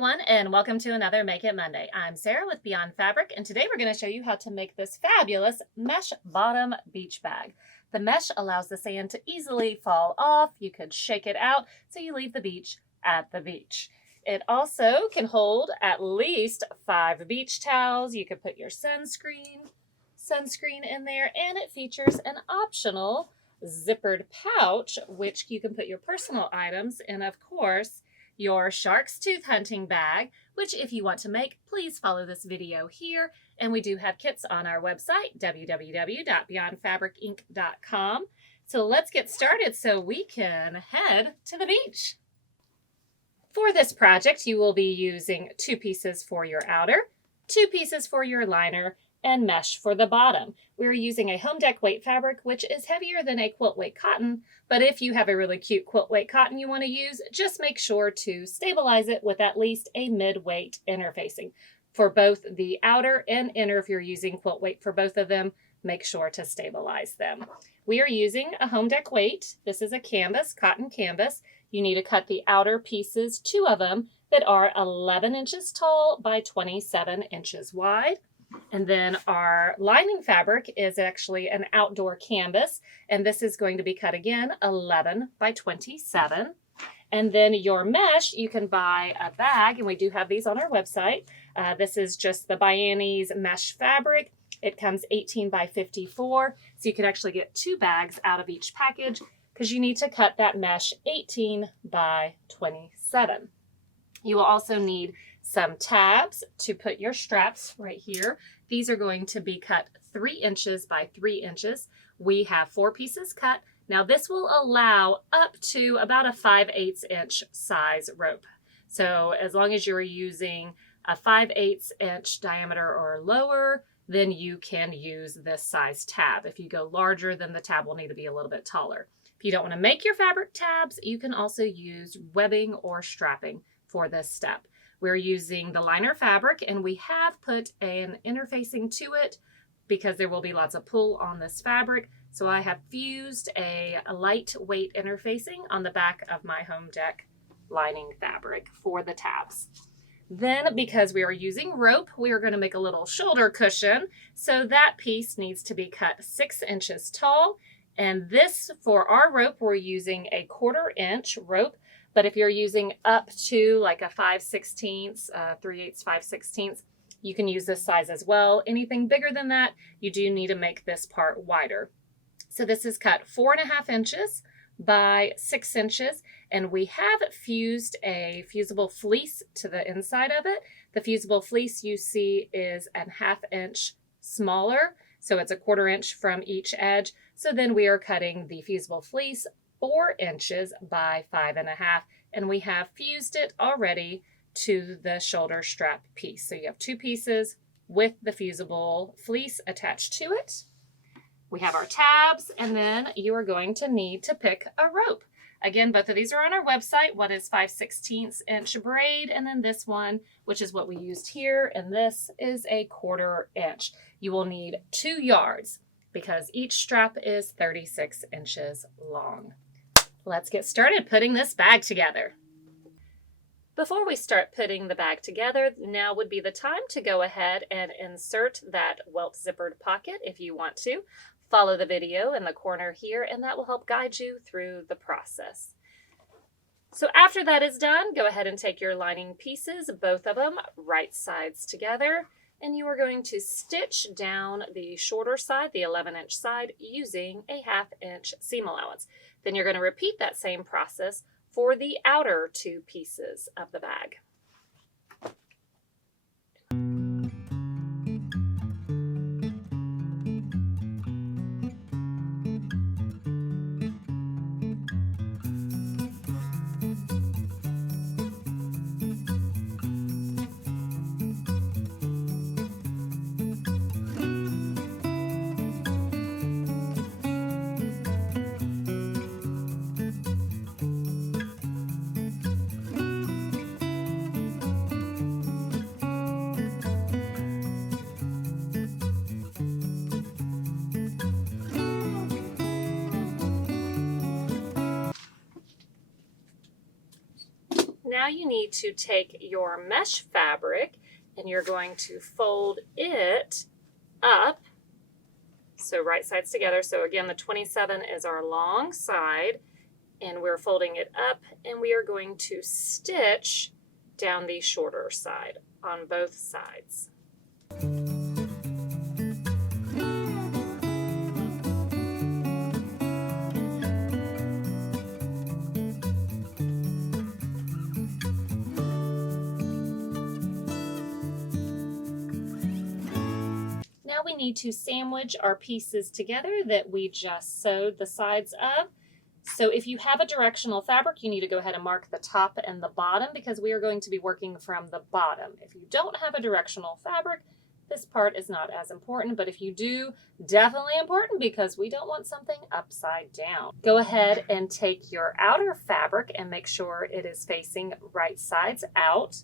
everyone, and welcome to another Make It Monday. I'm Sarah with Beyond Fabric, and today we're going to show you how to make this fabulous mesh bottom beach bag. The mesh allows the sand to easily fall off. You could shake it out so you leave the beach at the beach. It also can hold at least 5 beach towels. You could put your sunscreen in there, and it features an optional zippered pouch, which you can put your personal items in, of course, your shark's tooth hunting bag, which if you want to make, please follow this video here. And we do have kits on our website, www.beyondfabricinc.com. So let's get started so we can head to the beach. For this project, you will be using 2 pieces for your outer, 2 pieces for your liner, and mesh for the bottom. We're using a home deck weight fabric, which is heavier than a quilt weight cotton, but if you have a really cute quilt weight cotton you want to use, just make sure to stabilize it with at least a mid-weight interfacing. For both the outer and inner, if you're using quilt weight for both of them, make sure to stabilize them. We are using a home deck weight. This is a canvas, cotton canvas. You need to cut the outer pieces, 2 of them, that are 11 inches tall by 27 inches wide. And then our lining fabric is actually an outdoor canvas, and this is going to be cut again 11 by 27. And then your mesh, you can buy a bag, and we do have these on our website. This is just the Bianese mesh fabric. It comes 18 by 54, so you can actually get 2 bags out of each package because you need to cut that mesh 18 by 27. You will also need some tabs to put your straps right here. These are going to be cut 3 inches by 3 inches. We have 4 pieces cut. Now this will allow up to about a 5/8 inch size rope. So as long as you're using a 5/8 inch diameter or lower, then you can use this size tab. If you go larger, then the tab will need to be a little bit taller. If you don't want to make your fabric tabs, you can also use webbing or strapping for this step. We're using the liner fabric, and we have put an interfacing to it because there will be lots of pull on this fabric. So I have fused a lightweight interfacing on the back of my home deck lining fabric for the tabs. Then, because we are using rope, we are going to make a little shoulder cushion. So that piece needs to be cut 6 inches tall. And this, for our rope, we're using a 1/4 inch rope. But if you're using up to like a 5/16, 3/8, 5/16, you can use this size as well. Anything bigger than that, you do need to make this part wider. So this is cut 4.5 inches by 6 inches, and we have fused a fusible fleece to the inside of it. The fusible fleece you see is a 1/2 inch smaller, so it's a 1/4 inch from each edge. So then we are cutting the fusible fleece 4 inches by 5.5, and we have fused it already to the shoulder strap piece. So you have 2 pieces with the fusible fleece attached to it. We have our tabs, and then you are going to need to pick a rope. Again, both of these are on our website. One is 5/16 inch braid, and then this one, which is what we used here, and this is a 1/4 inch. You will need 2 yards because each strap is 36 inches long. Let's get started putting this bag together. Before we start putting the bag together, now would be the time to go ahead and insert that welt zippered pocket if you want to. Follow the video in the corner here, and that will help guide you through the process. So after that is done, go ahead and take your lining pieces, both of them, right sides together, and you are going to stitch down the shorter side, the 11-inch side, using a 1/2 inch seam allowance. Then you're going to repeat that same process for the outer 2 pieces of the bag. Now you need to take your mesh fabric and you're going to fold it up. So right sides together. So again, the 27 is our long side and we're folding it up and we are going to stitch down the shorter side on both sides. Now we need to sandwich our pieces together that we just sewed the sides of. So if you have a directional fabric, you need to go ahead and mark the top and the bottom because we are going to be working from the bottom. If you don't have a directional fabric, this part is not as important, but if you do, definitely important because we don't want something upside down. Go ahead and take your outer fabric and make sure it is facing right sides out.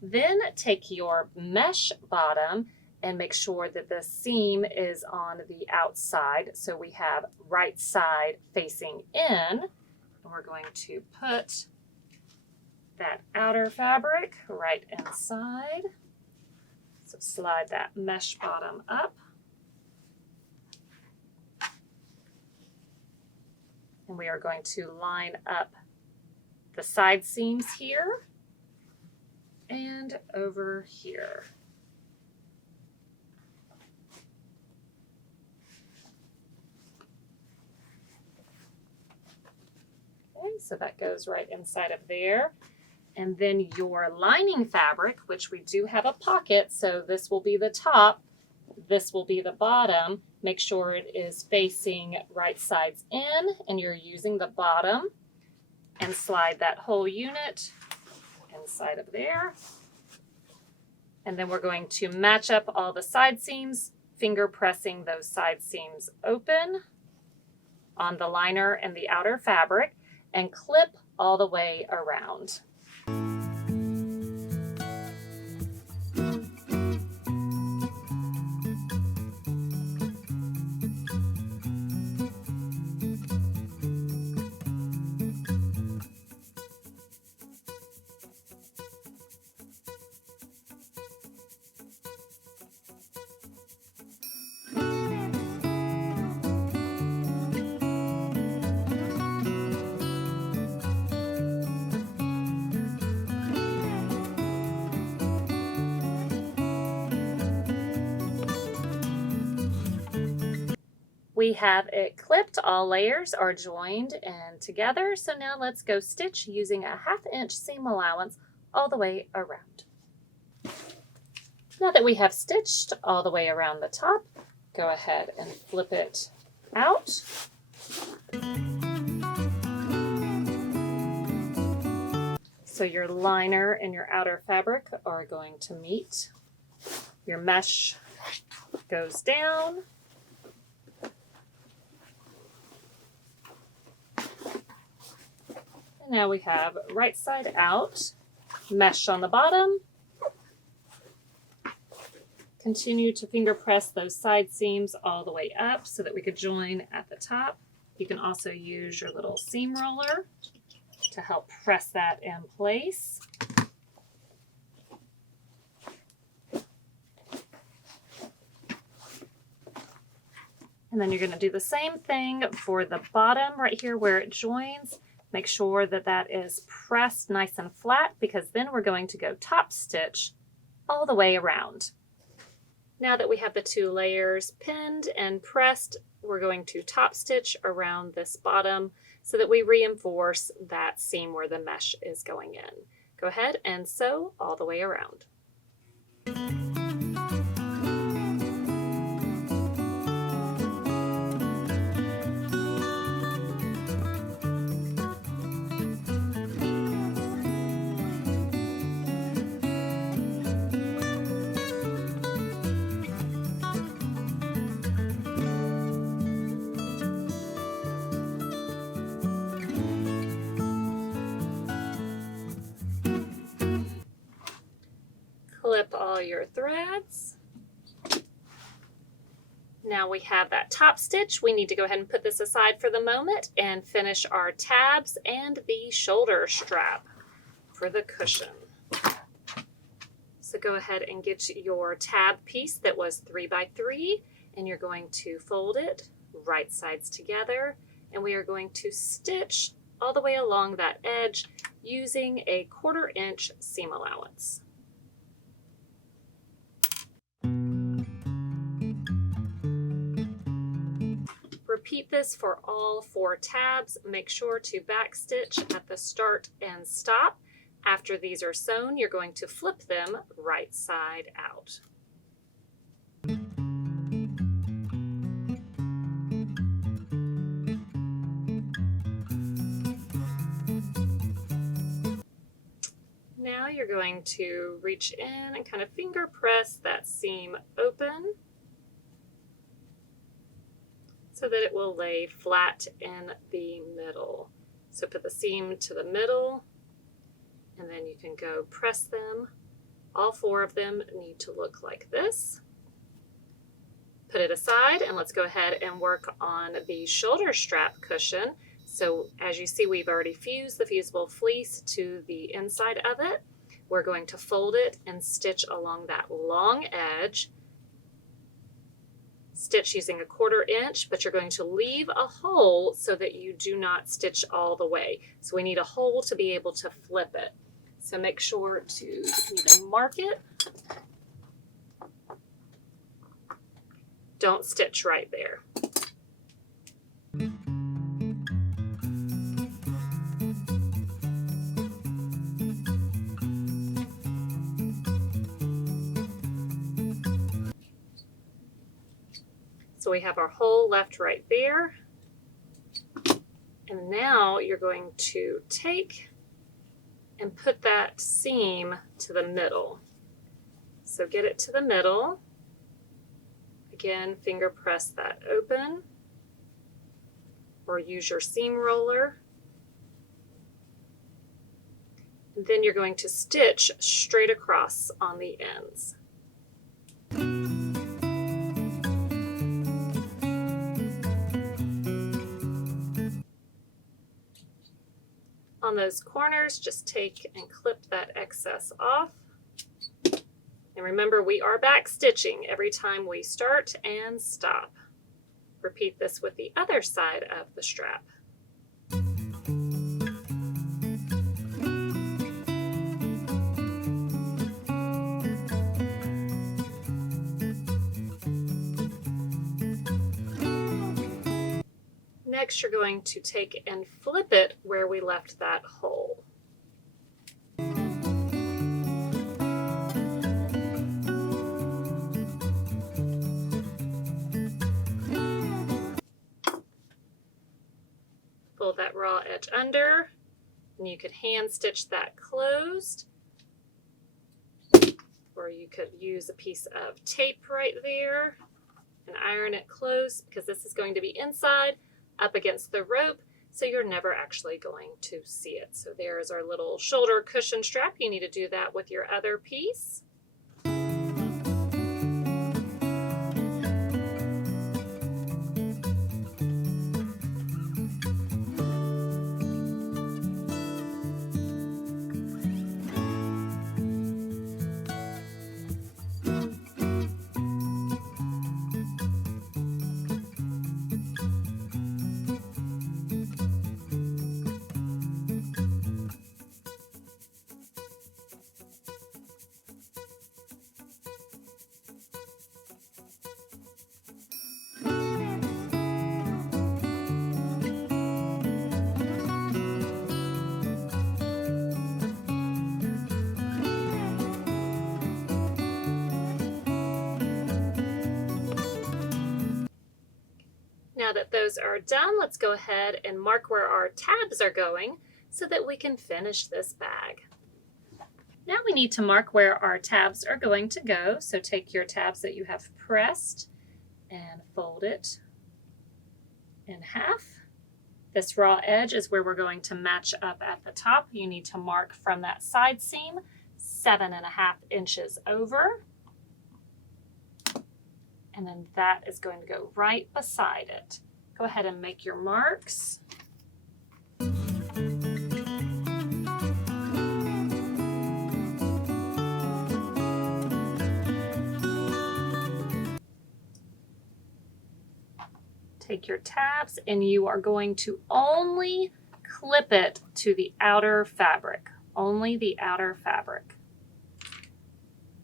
Then take your mesh bottom and make sure that the seam is on the outside. So we have right side facing in. And we're going to put that outer fabric right inside. So slide that mesh bottom up. And we are going to line up the side seams here and over here. So that goes right inside of there. And then your lining fabric, which we do have a pocket, so this will be the top, this will be the bottom. Make sure it is facing right sides in and you're using the bottom and slide that whole unit inside of there. And then we're going to match up all the side seams, finger pressing those side seams open on the liner and the outer fabric, and clip all the way around. We have it clipped, all layers are joined and together. So now let's go stitch using a 1/2 inch seam allowance all the way around. Now that we have stitched all the way around the top, go ahead and flip it out. So your liner and your outer fabric are going to meet. Your mesh goes down. Now we have right side out, mesh on the bottom. Continue to finger press those side seams all the way up so that we could join at the top. You can also use your little seam roller to help press that in place. And then you're going to do the same thing for the bottom right here where it joins. Make sure that that is pressed nice and flat because then we're going to go top stitch all the way around. Now that we have the 2 layers pinned and pressed, we're going to top stitch around this bottom so that we reinforce that seam where the mesh is going in. Go ahead and sew all the way around. Clip all your threads. Now we have that top stitch. We need to go ahead and put this aside for the moment and finish our tabs and the shoulder strap. for the cushion. So go ahead and get your tab piece that was 3 by 3, and you're going to fold it right sides together, and we are going to stitch all the way along that edge using a 1/4 inch seam allowance. Repeat this for all 4 tabs. Make sure to backstitch at the start and stop. After these are sewn, you're going to flip them right side out. Now you're going to reach in and kind of finger press that seam open so that it will lay flat in the middle. So put the seam to the middle, and then you can go press them. All 4 of them need to look like this. Put it aside, and let's go ahead and work on the shoulder strap cushion. So as you see, we've already fused the fusible fleece to the inside of it. We're going to fold it and stitch along that long edge. Stitch using a 1/4 inch, but you're going to leave a hole so that you do not stitch all the way. So we need a hole to be able to flip it. So make sure to either mark it. Don't stitch right there. So we have our hole left right there. And now you're going to take and put that seam to the middle. So get it to the middle. Again, finger press that open, or use your seam roller. And then you're going to stitch straight across on the ends. On those corners, just take and clip that excess off. And remember, we are back stitching every time we start and stop. Repeat this with the other side of the strap. Next, you're going to take and flip it where we left that hole. Fold that raw edge under, and you could hand stitch that closed, or you could use a piece of tape right there and iron it closed, because this is going to be inside up against the rope, so you're never actually going to see it. So there's our little shoulder cushion strap. You need to do that with your other piece. Now that those are done, let's go ahead and mark where our tabs are going so that we can finish this bag. Now we need to mark where our tabs are going to go. So take your tabs that you have pressed and fold it in half. This raw edge is where we're going to match up at the top. You need to mark from that side seam 7.5 inches over. And then that is going to go right beside it. Go ahead and make your marks. Take your tabs and you are going to only clip it to the outer fabric, only the outer fabric.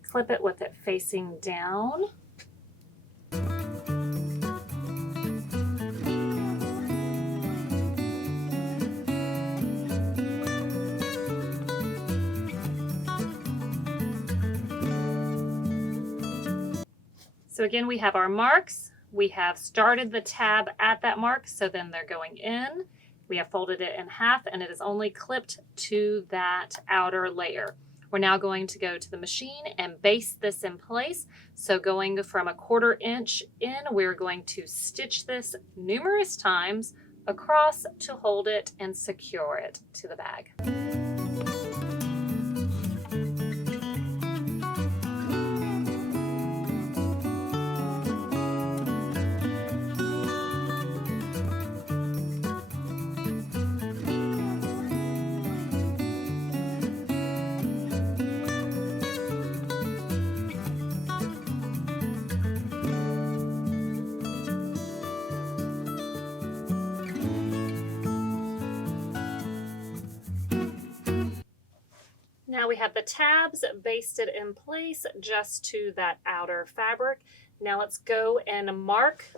Clip it with it facing down. So again, we have our marks. We have started the tab at that mark, so then they're going in. We have folded it in half and it is only clipped to that outer layer. We're now going to go to the machine and baste this in place. So going from 1/4 inch in, we're going to stitch this numerous times across to hold it and secure it to the bag. Now we have the tabs basted in place just to that outer fabric. Now let's go and mark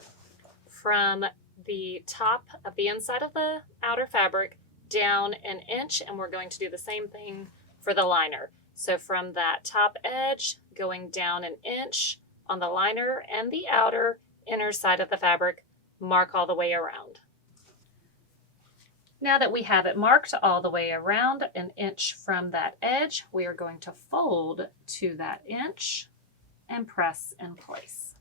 from the top of the inside of the outer fabric down 1 inch, and we're going to do the same thing for the liner. So from that top edge, going down 1 inch on the liner and the outer inner side of the fabric, mark all the way around. Now that we have it marked all the way around 1 inch from that edge, we are going to fold to that inch and press in place.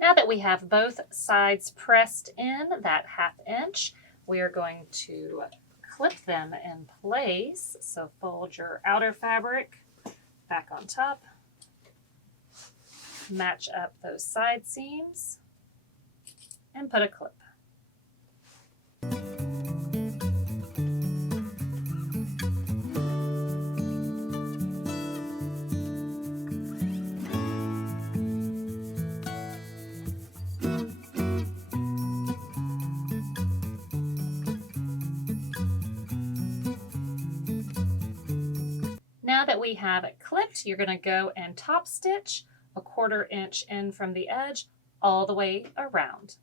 Now that we have both sides pressed in that 1/2 inch, we are going to clip them in place. So fold your outer fabric back on top, match up those side seams, and put a clip. Now that we have it clipped, you're going to go and top stitch 1/4 inch in from the edge all the way around.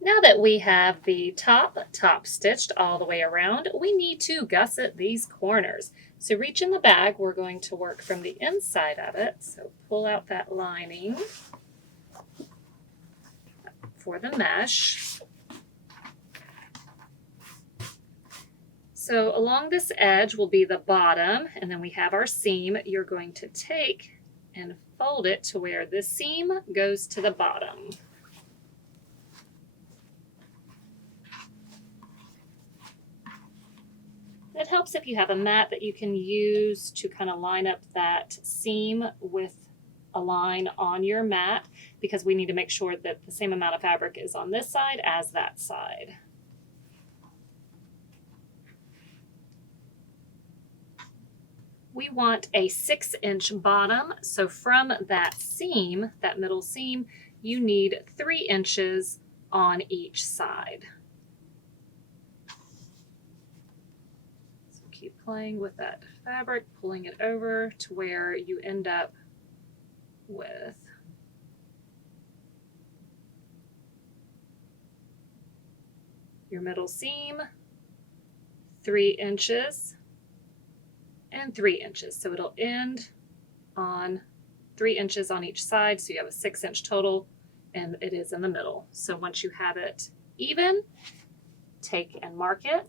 Now that we have the top stitched all the way around, we need to gusset these corners. So reach in the bag, we're going to work from the inside of it. So pull out that lining for the mesh. So along this edge will be the bottom, and then we have our seam. You're going to take and fold it to where the seam goes to the bottom. It helps if you have a mat that you can use to kind of line up that seam with a line on your mat, because we need to make sure that the same amount of fabric is on this side as that side. We want a 6-inch bottom, so from that seam, that middle seam, you need 3 inches on each side. So keep playing with that fabric, pulling it over to where you end up with your middle seam, 3 inches, and 3 inches. So it'll end on 3 inches on each side, so you have a 6-inch total, and it is in the middle. So once you have it even, take and mark it.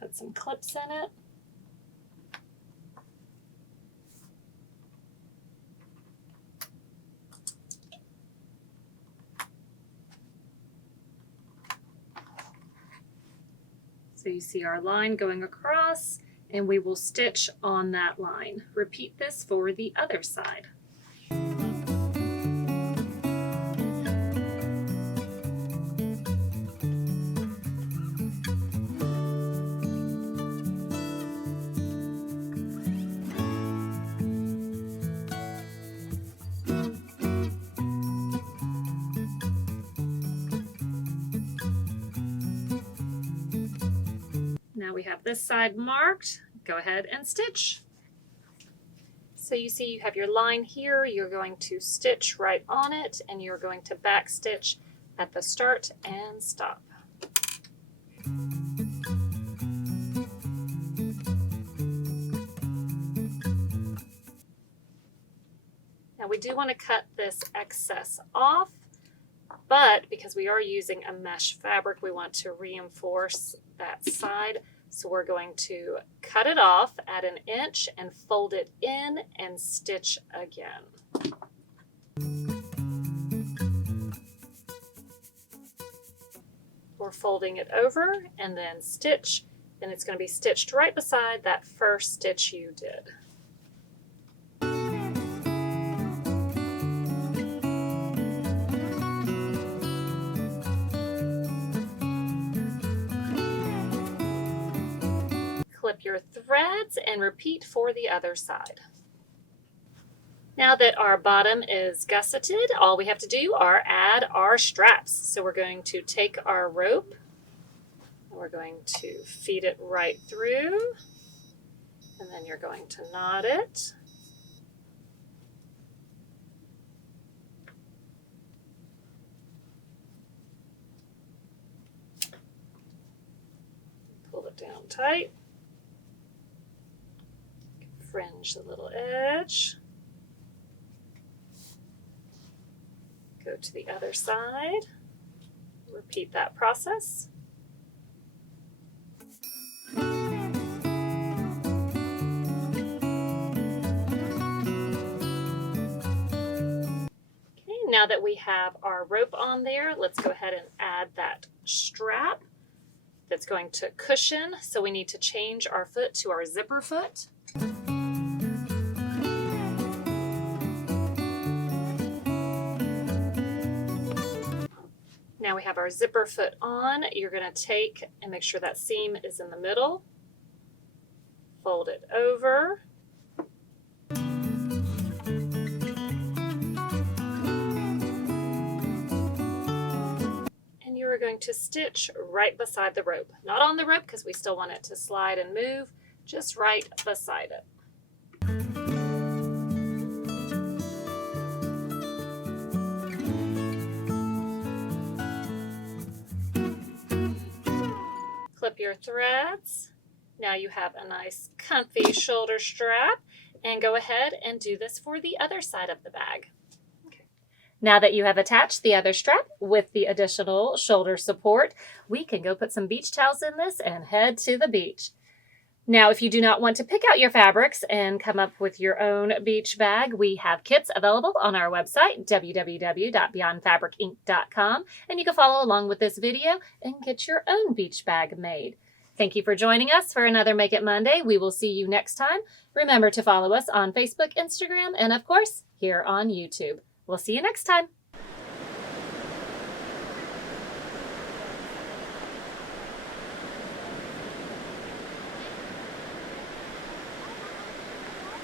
Put some clips in it. So you see our line going across, and we will stitch on that line. Repeat this for the other side. Now we have this side marked. Go ahead and stitch. So you see you have your line here. You're going to stitch right on it, and you're going to back stitch at the start and stop. Now we do want to cut this excess off, but because we are using a mesh fabric, we want to reinforce that side. So we're going to cut it off at 1 inch and fold it in and stitch again. We're folding it over and then stitch, and it's going to be stitched right beside that first stitch you did. Clip your threads and repeat for the other side. Now that our bottom is gusseted, all we have to do are add our straps. So we're going to take our rope and we're going to feed it right through, and then you're going to knot it. Pull it down tight. Fringe the little edge. Go to the other side. Repeat that process. Okay, now that we have our rope on there, let's go ahead and add that strap that's going to cushion. So we need to change our foot to our zipper foot. Now we have our zipper foot on. You're going to take and make sure that seam is in the middle. Fold it over. And you are going to stitch right beside the rope. Not on the rope because we still want it to slide and move, just right beside it. Clip your threads. Now you have a nice comfy shoulder strap, and go ahead and do this for the other side of the bag. Okay. Now that you have attached the other strap with the additional shoulder support, we can go put some beach towels in this and head to the beach. Now, if you do not want to pick out your fabrics and come up with your own beach bag, we have kits available on our website, www.beyondfabricinc.com, and you can follow along with this video and get your own beach bag made. Thank you for joining us for another Make It Monday. We will see you next time. Remember to follow us on Facebook, Instagram, and of course, here on YouTube. We'll see you next time.